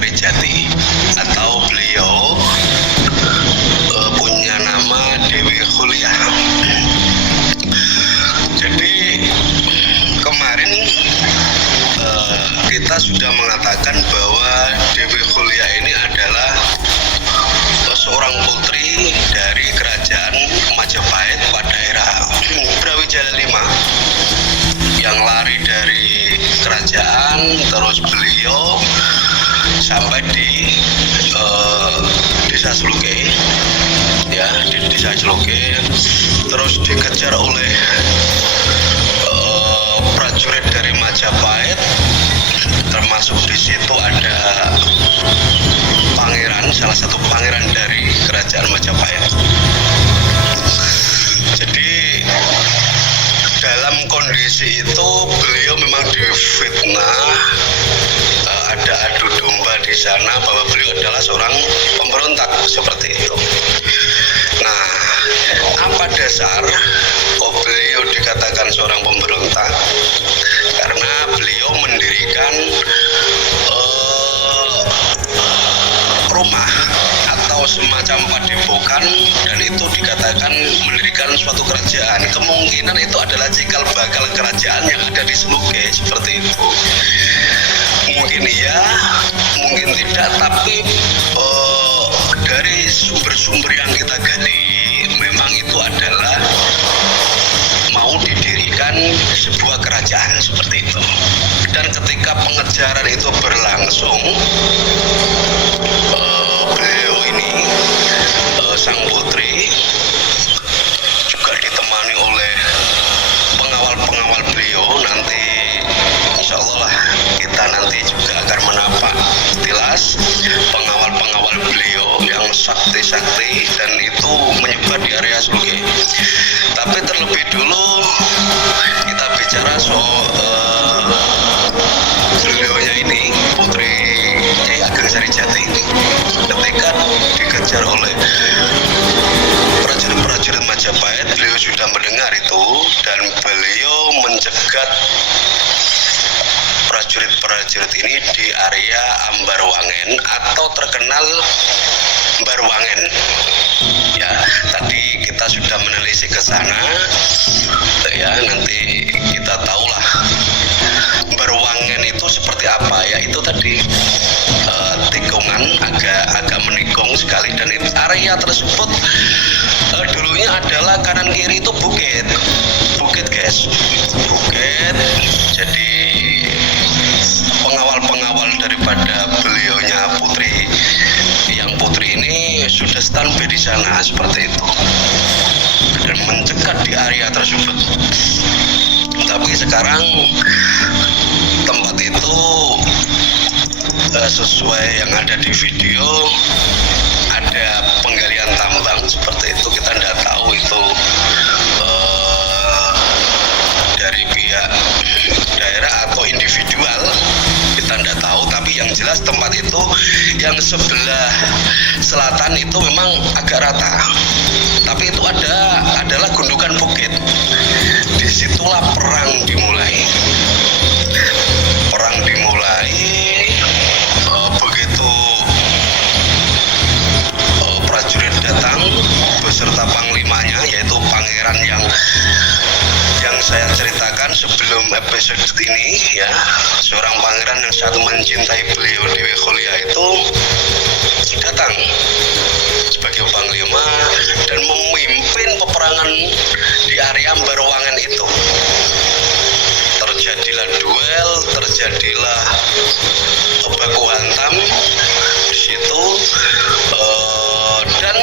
Sarijati, atau beliau punya nama Dewi Khuliah. Jadi kemarin kita sudah mengatakan bahwa Dewi Khuliah ini adalah seorang putri dari kerajaan Majapahit pada era Brawijaya V yang lari dari kerajaan, terus beliau sampai di desa Sluke, ya, di desa Sluke, terus dikejar oleh prajurit dari Majapahit, termasuk di situ ada pangeran, salah satu pangeran dari kerajaan Majapahit. Jadi dalam kondisi itu beliau memang difitnah, ada adu domba di sana bahwa beliau adalah seorang pemberontak seperti itu. Nah, apa dasar beliau dikatakan seorang pemberontak? Karena beliau mendirikan rumah atau semacam padepokan, dan itu dikatakan mendirikan suatu kerajaan. Kemungkinan itu adalah cikal bakal kerajaan yang ada di Sluke, seperti itu. Mungkin iya, mungkin tidak, tapi dari sumber-sumber yang kita gali memang itu adalah mau didirikan sebuah kerajaan seperti itu. Dan ketika pengejaran itu berlangsung, beliau ini sang putri juga ditemani oleh pengawal-pengawal beliau. Nanti insya Allah lah kita nanti juga akan menapak tilas pengawal-pengawal beliau yang sakti-sakti, dan itu menyebar di area Sluke. Tapi terlebih dulu kita bicara soal beliaunya ini, putri Nyai Ageng Sarijati ini, ketika dikejar oleh prajurit-prajurit Majapahit, beliau sudah mendengar itu, dan beliau mencegat prajurit-prajurit ini di area Ambarwangen atau terkenal Barwangen. Ya, tadi kita sudah menelisik ke sana, ya, nanti kita tahulah Barwangen itu seperti apa. Ya, itu tadi tikungan, agak menikung sekali, dan area tersebut dulunya adalah kanan kiri itu bukit guys, bukit. Jadi pengawal-pengawal daripada beliaunya yang putri ini sudah standby di sana seperti itu, dan mencegat di area tersebut. Tapi sekarang tempat itu sesuai yang ada di video, ada penggalian tambang seperti itu. Kita tidak tahu itu dari pihak daerah atau individual, kita tidak tahu. Tapi yang jelas tempat itu yang sebelah selatan itu memang agak rata, tapi itu adalah gundukan bukit. Disitulah perang dimulai. Begitu prajurit datang beserta panglimanya, yaitu pangeran yang saya ceritakan sebelum episode ini, ya, seorang pangeran yang sangat mencintai beliau Dewi Khuliah itu datang sebagai panglima dan memimpin peperangan di area Barwangen itu. Terjadilah duel, terjadilah baku hantam di situ, dan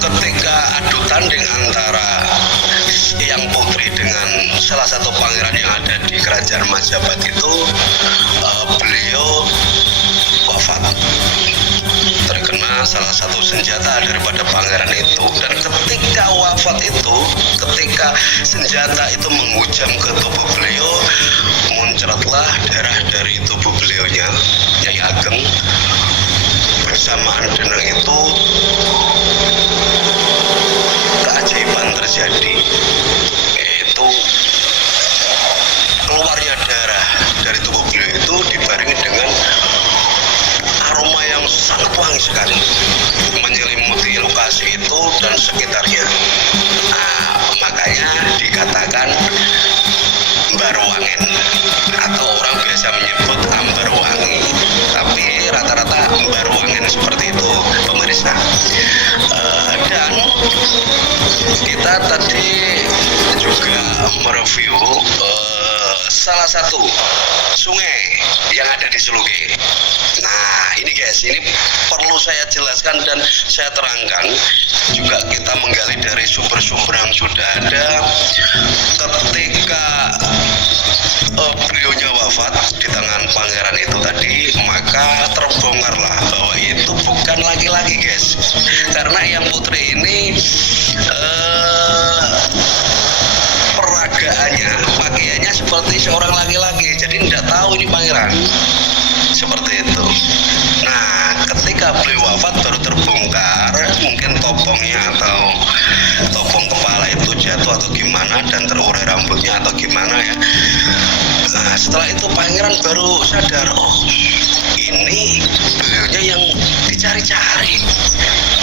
ketika adu tanding antara yang putri dengan salah satu pangeran yang ada di kerajaan Majapahit itu, beliau wafat, terkena salah satu senjata daripada pangeran itu. Dan ketika wafat itu, ketika senjata itu menghujam ke tubuh beliau, muncratlah darah dari tubuh beliaunya, Nyai Ageng. Bersamaan dengan itu, keajaiban terjadi, yaitu keluarnya darah dari tubuh beliau itu dibarengi dengan kita tadi juga mereview salah satu sungai yang ada di Seluke. Nah, ini guys, ini perlu saya jelaskan dan saya terangkan. Juga kita menggali dari sumber-sumber yang sudah ada ketika beliaunya wafat di tangan pangeran itu tadi, maka terbongkarlah bahwa itu bukan laki-laki guys, karena yang putri ini peragaannya, pakaiannya seperti seorang laki-laki, jadi tidak tahu ini pangeran, seperti itu. Nah, ketika beliau wafat baru terbongkar, mungkin topongnya atau topong kepala itu jatuh atau gimana dan terurai rambutnya atau gimana ya. Nah, setelah itu pangeran baru sadar, oh ini beliaunya yang dicari-cari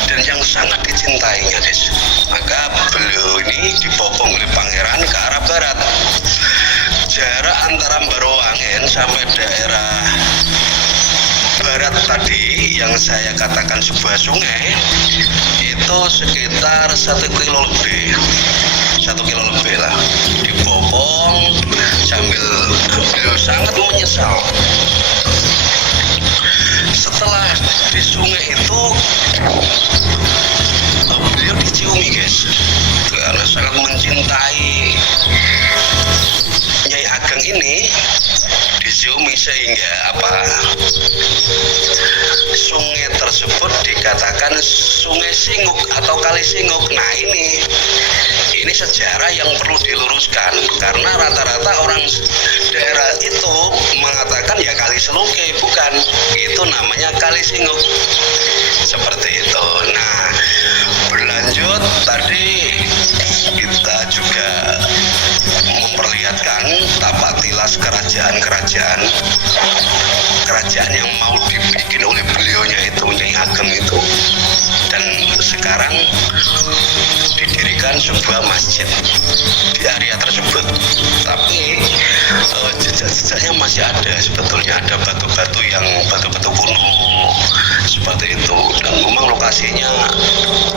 dan yang sangat dicintainya guys. Maka beliau ini dibopong oleh pangeran ke arah barat. Jarak antara Barowangen sampai daerah barat tadi yang saya katakan sebuah sungai itu sekitar 1 kilo lebih, 1 kilo lebih lah, dibopong sambil beliau sangat menyesal. Setelah di sungai itu beliau diciumi guys, karena sangat mencintai Nyai Ageng ini, diciumi sehingga apa, sungai tersebut dikatakan Sungai Singuk atau Kali Singuk. Nah, ini sejarah yang perlu diluruskan, karena rata-rata orang daerah itu mengatakan ya Kali Seluke, bukan, itu namanya Kali Singuk, seperti itu. Nah, berlanjut tadi kita juga memperlihatkan tapak tilas kerajaan yang mau dibikin oleh beliaunya itu, Nyai Ageng itu, dan sekarang didirikan sebuah masjid di area tersebut. Tapi jejak-jejaknya masih ada, sebetulnya ada batu-batu kuno seperti itu, dan memang lokasinya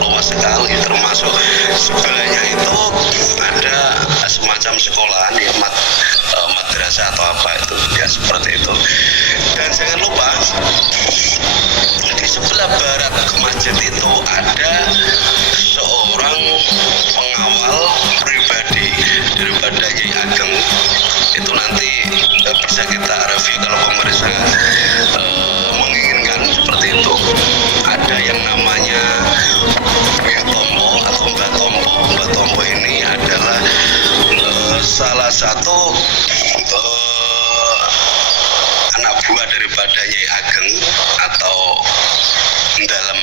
luas sekali, termasuk sebelahnya itu ada semacam sekolahan ya, madrasah atau apa itu ya, seperti itu. Dan jangan lupa di sebelah barat masjid itu ada seorang pengawal pribadi daripada Nyai Ageng. Itu nanti bisa kita review kalau pemirsa menginginkan, seperti itu. Ada yang namanya Mbah Tompo atau Mbah Tompo. Mbah Tompo ini adalah salah satu anak buah daripada Nyai Ageng, atau dalam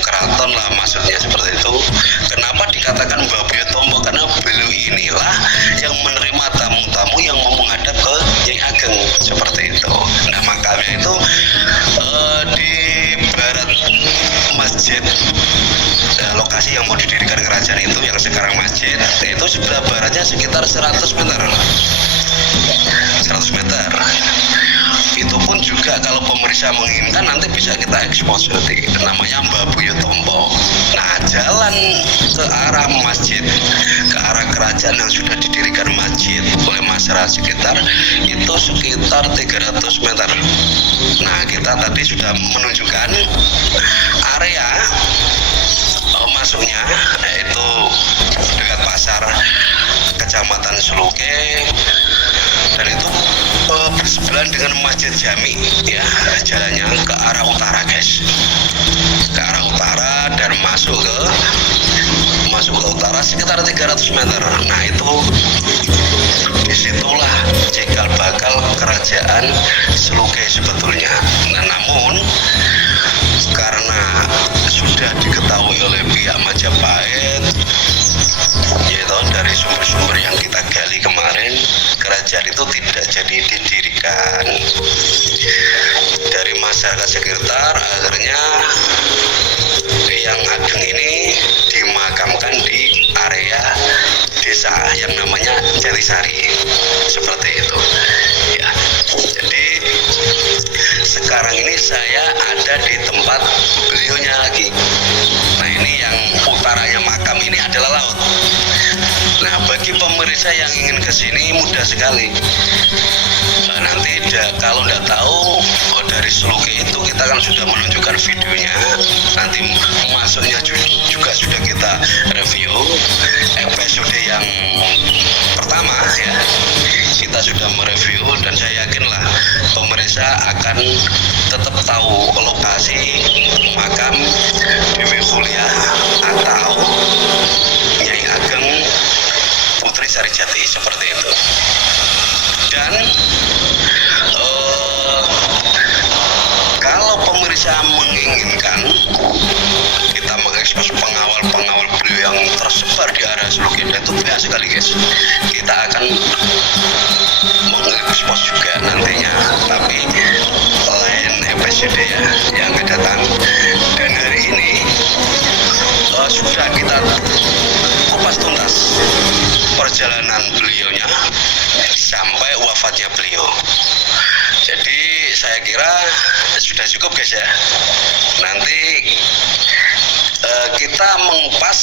keraton lah maksudnya, seperti itu. Kenapa dikatakan Mbah Tompo? Karena beliau inilah yang menerima tamu-tamu yang mau menghadap ke Nyai Ageng, seperti itu. Nah, makamnya itu di barat masjid, lokasi yang mau didirikan kerajaan itu, yang sekarang masjid itu sebelah baratnya sekitar 100 meter. 100 meter. Itu pun juga kalau pemirsa menginginkan nanti bisa kita ekspos, nanti namanya Mbah Tompo. Nah, jalan ke arah masjid, ke arah kerajaan yang sudah didirikan masjid oleh masyarakat sekitar itu sekitar 300 meter. Nah, kita tadi sudah menunjukkan area masuknya, yaitu dekat pasar Kecamatan Seluke, dan itu bersebelahan dengan Masjid Jami ya, jalannya ke arah utara guys, ke arah utara, dan masuk ke utara sekitar 300 meter. Nah, itu disitulah cikal bakal kerajaan Seluke sebetulnya. Nah, namun karena sudah diketahui oleh pihak Majapahit, yaitu dari sumber-sumber yang kita gali kemarin, kerajaan itu tidak jadi didirikan. Dari masyarakat sekitar, akhirnya Yang Ageng ini dimakamkan di area desa yang namanya Jatisari, seperti itu ya. Jadi sekarang ini saya ada di tempat beliaunya lagi. Nah, ini yang utama pemirsa yang ingin ke sini mudah sekali. Nanti kalau nggak tahu dari Seluke itu kita kan sudah menunjukkan videonya. Nanti masuknya juga sudah kita review episode yang pertama ya. Kita sudah mereview dan saya yakinlah pemirsa akan tetap tahu lokasi makam Dewi Khulia atau Nyai Ageng Putri Sarijati seperti itu. Dan kalau pemirsa menginginkan kita mengekspos pengawal-pengawal beliau yang tersebar di area Seluke, itu banyak sekali guys. Kita akan mengekspos juga nantinya, tapi lain episode ya yang akan datang. Dan hari ini sudah kita kupas tuntas perjalanan beliaunya sampai wafatnya beliau. Jadi saya kira sudah cukup guys ya. Nanti kita mengupas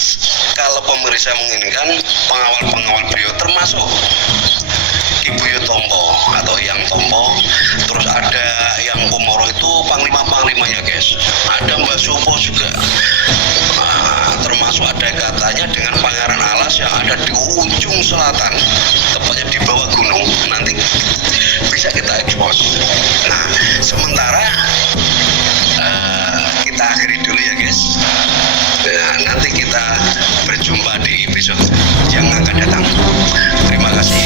kalau pemirsa menginginkan pengawal-pengawal beliau, termasuk Ibu Yutompo atau Yang Tompo, terus ada Yang Kumoro itu panglima-panglimanya guys, ada Mbak Supo juga, termasuk ada katanya dengan Pangeran Alas yang ada di ujung selatan, tepatnya di bawah gunung. Nanti bisa kita expose. Nah, sementara kita akhiri dulu ya guys. Nanti kita berjumpa di episode yang akan datang. Terima kasih.